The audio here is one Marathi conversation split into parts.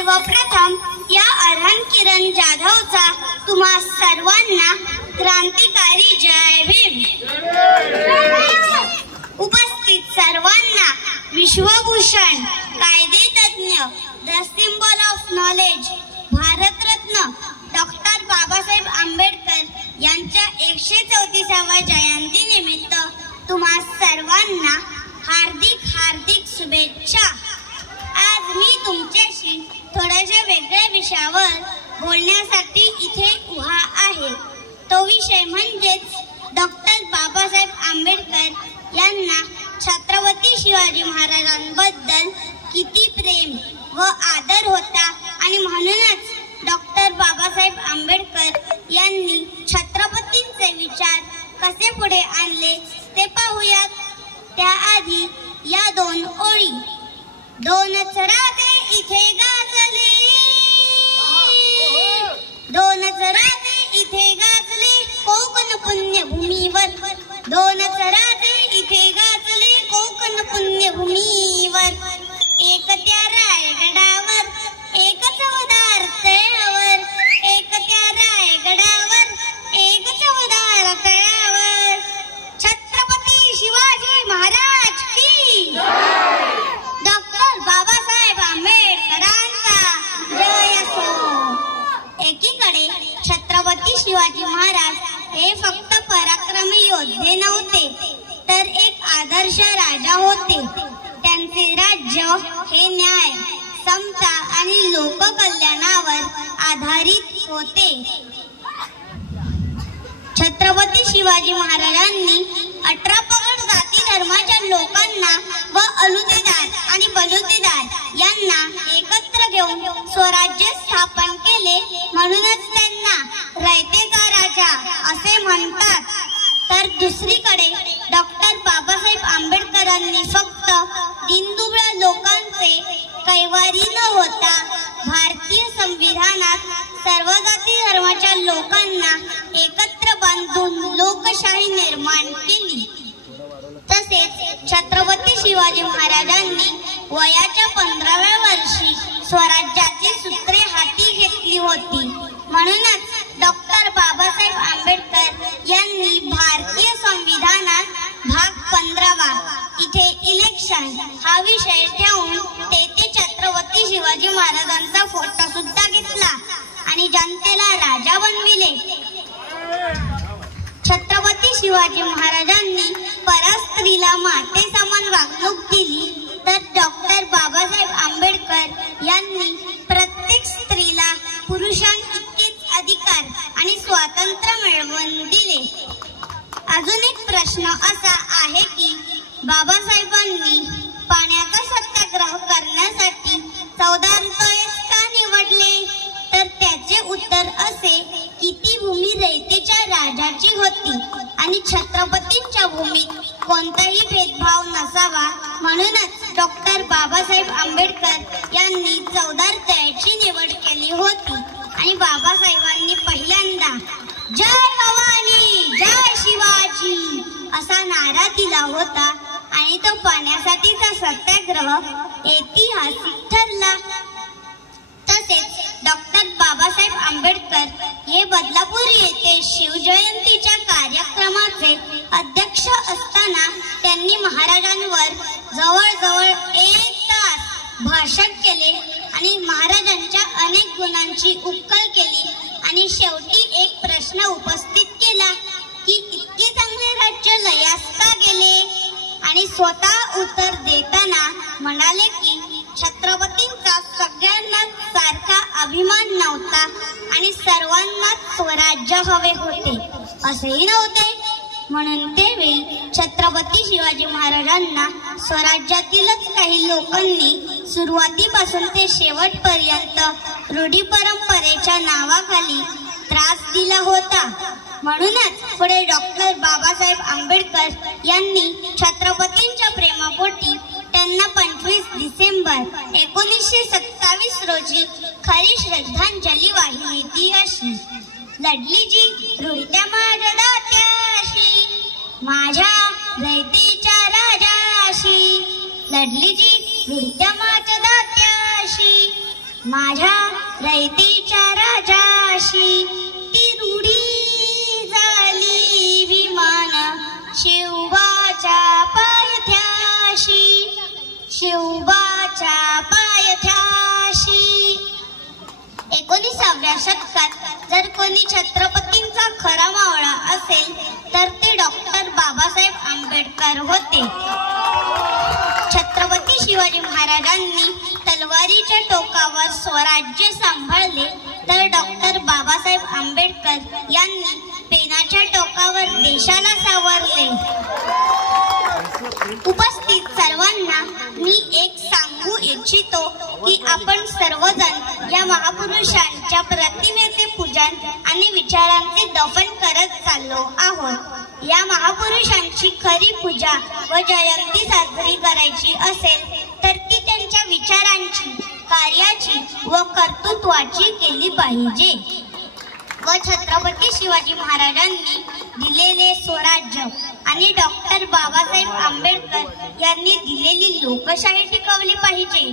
सर्वप्रथम या अरहन किरण जाधवचा तुम्हा सर्वांना क्रांतिकारी जय भीम। उपस्थित सर्वांना विश्वभूषण कायदेतज्ञ the symbol of knowledge Bharat Ratna doctor Babasaheb Ambedkar यांच्या 134व्या जयंती निमित्त तुम्हा सर्वांना हार्दिक हार्दिक शुभेच्छा। आज मी तुमच्याशी थोड्याशा वेगळ्या विषयावर बोलण्यासाठी इथे उभा आहे। तो विषय म्हणजेच डॉक्टर बाबासाहेब आंबेडकर यांना छत्रपती शिवाजी महाराजांबद्दल किती प्रेम व आदर होता आणि म्हणूनच डॉक्टर बाबासाहेब आंबेडकर यांनी छत्रपतींचे विचार कसे पुढे आणले ते पाहूयात। त्याआधी या दोन ओळी। दोनच राजे इथे गाजले, दोनच राजे इथे गाजले कोकण पुण्यभूमीवर, दोनच राजे इथे गाजले कोकण पुण्यभूमीवर। एक त्या रायगडावर, एक चवदार तळ्यावर, एक त्या रायगडावर, एक चवदार तळ्यावर। छत्रपती शिवाजी महाराज की डॉक्टर बाबासाहेब आंबेडकरांचा जय असो। एकीकडे छत्रपती शिवाजी महाराज हे फक्त पराक्रमी योद्धे नव्हते, तर एक आदर्श राजा होते। त्यांचे राज्य हे न्याय, समता आणि लोककल्याणावर आधारित होते। छत्रपती शिवाजी महाराजांनी 18 पगड जाती धर्माच्या लोकांना व अलुतेदार आणि बलुतेदार यांना एकत्र घेऊन स्वराज्य स्थापन केले, म्हणूनच त्यांना रयतेचा राजा असे म्हणतात। तर दुसरीकडे डॉक्टर बाबासाहेब आंबेडकरांनी फक्त दीनदुबळ्या लोकांचे कैवारी न होता भारतीय संविधानात सर्व जाती धर्माच्या लोकांना एकत्र बांधून लोकशाही निर्माण केली। तसेच छत्रपती शिवाजी महाराजांनी वयाच्या 15व्या वर्षी स्वराज्याची सूत्रे हाती घेतली होती। म्हणूनच डॉक्टर बाबासाहेब आंबेडकर यांनी भारतीय संविधानात भाग 15वा इथे इलेक्शन हा विषय ठेवून तेथे छत्रपती शिवाजी महाराजांचा फोटो सुद्धा घेतला आणि जनतेला राजा बनविले। छत्रपती शिवाजी महाराजांनी परस्त्रीला माते समान वागणूक दिली, तर डॉक्टर बाबासाहेब आंबेडकर यांनी प्रत्येक स्त्रीला पुरुषांइतकेच अधिकार आणि स्वातंत्र्य मिळवून दिले। अजून एक प्रश्न असा आहे की बाबासाहेबांनी पाण्याचा सत्याग्रह करण्यासाठी 14 रुपयेच का निवडले? तर त्याचे उत्तर असे की ती भूमी रयतेच्या राजाची होती आणि छत्रपतींच्या भूमीत कोणताही भेदभाव नसावा, म्हणूनच डॉक्टर बाबासाहेब आंबेडकर यांनी 14 तळ्याची निवड केली होती आणि बाबासाहेबांनी पहिल्यांदा जय भवानी जय शिवाजी असा नारा दिला होता आणि तो पाण्यासाठीचा सत्याग्रह ऐतिहासिक ठरला। तसेच डॉक्टर बाबासाहेब आंबेडकर हे बदलापूर येथे शिवजयंतीच्या कार्यक्रमाचे अध्यक्ष असताना त्यांनी महाराजांवर जवळजवळ 1 तास भाषण केले आणि महाराजांच्या अनेक गुणांची उकल केली आणि शेवटी एक प्रश्न उपस्थित केला की इतके चांगले राज्य लयास का गेले? आणि स्वतः उत्तर देताना म्हणाले की छत्रपतींचा सगळ्यांना सारखा अभिमान नव्हता आणि सर्वांना स्वराज्य हवे होते असेही नव्हते। म्हणून त्यावेळी छत्रपती शिवाजी महाराजांना स्वराज्यातीलच काही लोकांनी सुरुवातीपासून ते शेवटपर्यंत रूढी परंपरेच्या नावाखाली त्रास दिला होता। म्हणूनच पुढे डॉक्टर बाबासाहेब आंबेडकर यांनी छत्रपतींच्या प्रेमापोटी त्यांना 25 डिसेंबर 1927 रोजी खरी श्रद्धांजली वाहिली ती अशी। लढली जी रुळत्या माझ्या दात्याशी, माझ्या रयतेच्या राजाशी, लढली जी रुळत्या माझ्या दात्याशी, माझ्या रयतेच्या राजाशी ती रूढी झाली विमान शिवबाच्या पायथ्याशी, शिवबाच्या पायथ्याशी. 19व्या शतकात जर कोणी छत्रपतींचा खरा मावळा असेल तर ते डॉक्टर बाबासाहेब आंबेडकर होते. छत्रपती शिवाजी महाराजांनी तलवारीच्या टोकावर स्वराज्य सांभाळले तर डॉक्टर बाबासाहेब आंबेडकर यांनी पेनाच्या टोकावर देशाला सावरले. उपस्थित सर्वांना मी एक सांगू इच्छितो की आपण सर्वजण या महापुरुषांच्या प्रतिमेचे पूजन आणि विचारांचे दफन करत चाललो आहोत. या महापुरुषांची खरी पूजा व जयंती साजरी करायची असेल तर ती त्यांच्या विचारांची, कार्याची व कर्तृत्वाची केली पाहिजे व छत्रपती शिवाजी महाराजांनी दिलेले स्वराज्य आणि डॉक्टर बाबासाहेब आंबेडकर यांनी दिलेली लोकशाही टिकवली पाहिजे.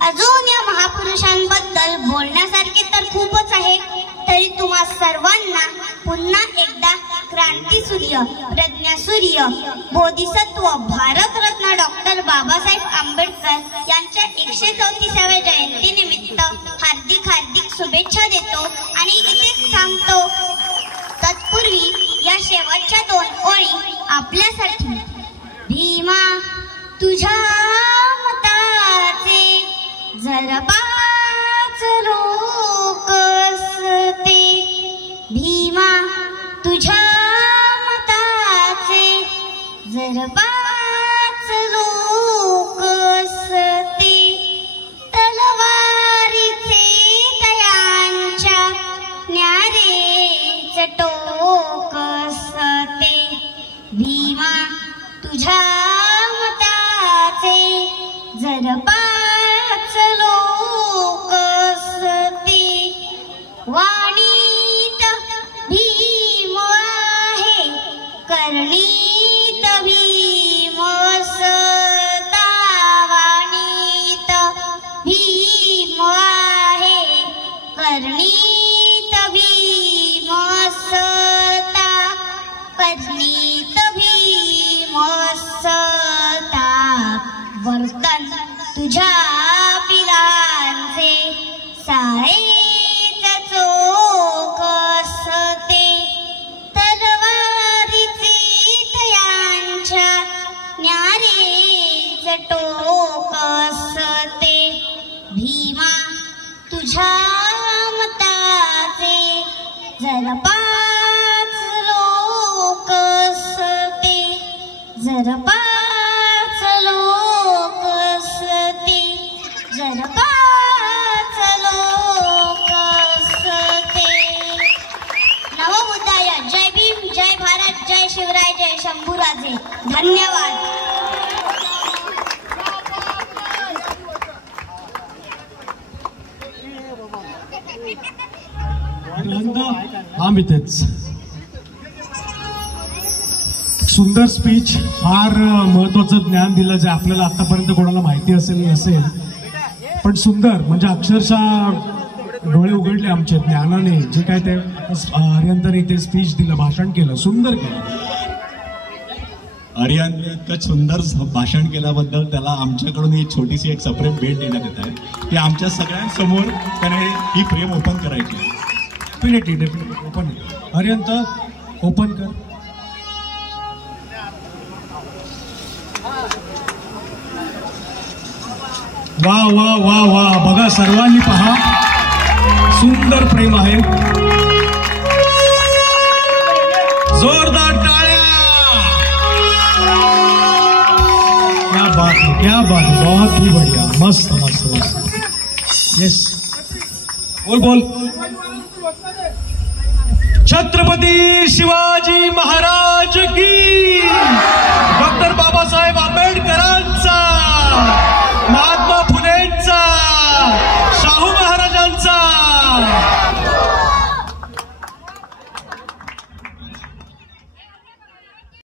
अजून या महापुरुषांबद्दल बोलण्यासारखे तर खूपच आहे, तरी तुम्हा सर्वांना पुन्हा एकदा क्रांतीसूर्य, प्रज्ञासूर्य, बोधिसत्व, भारतरत्न डॉक्टर बाबासाहेब आंबेडकर यांच्या 134व्या जयंतीनिमित्त हार्दिक हार्दिक शुभेच्छा देतो आणि इथेच थांबतो. तत्पूर्वी या शेवटच्या 2 ओळी आपल्यासाठी. भीमा तुझ्या मताचे जर 5 लोक असते, भीमा तुझ्या मताचे जर 5 लोक असते, तलवारीचे तयांच्या न्यारेच टोक असते, भीमा तुझ्या मताचे जर 5 लोक असते. वाणीत भीम आहे, करणीत भीम असता, वाणीत भीम आहे, करणीत भीम असता, करणीत भीम असता. वर्तन तुझ्या पिलांचे सारेच चोख असते, तलवारीचे तयांच्या न्यारेच टोक असते, भीमा तुझ्या मताचे जर 5 लोक असते, जर 5 लोक असते, जर 5 लोक असते. नवोदय. जय भीम, जय भारत, जय शिवराय, जय शंभूराजे. धन्यवाद. आम्ही तेच सुंदर स्पीच, फार महत्वाचं ज्ञान दिलं जे आपल्याला आतापर्यंत कोणाला माहिती असेल नसेल, पण सुंदर, म्हणजे अक्षरशः डोळे उघडले आमच्या ज्ञानाने. जे काय ते आर्यनने इथे स्पीच दिलं, भाषण केलं, सुंदर केलं. आर्यन इतकं सुंदर भाषण केल्याबद्दल त्याला आमच्याकडून ही छोटीशी एक सेपरेट भेट देण्यात येत आहे की आमच्या सगळ्यांसमोर त्याने ही फ्रेम ओपन करायची. Definitely open. आर्यन तर ओपन कर. वा वा वा वा, बघा सर्वांनी पहा, सुंदर प्रेम आहे. जोरदार टाळ्या. क्या बात है, क्या बात है, बहुत ही बढ़िया, मस्त मस्त मस्त. यस, बोल बोल. छत्रपती शिवाजी महाराज की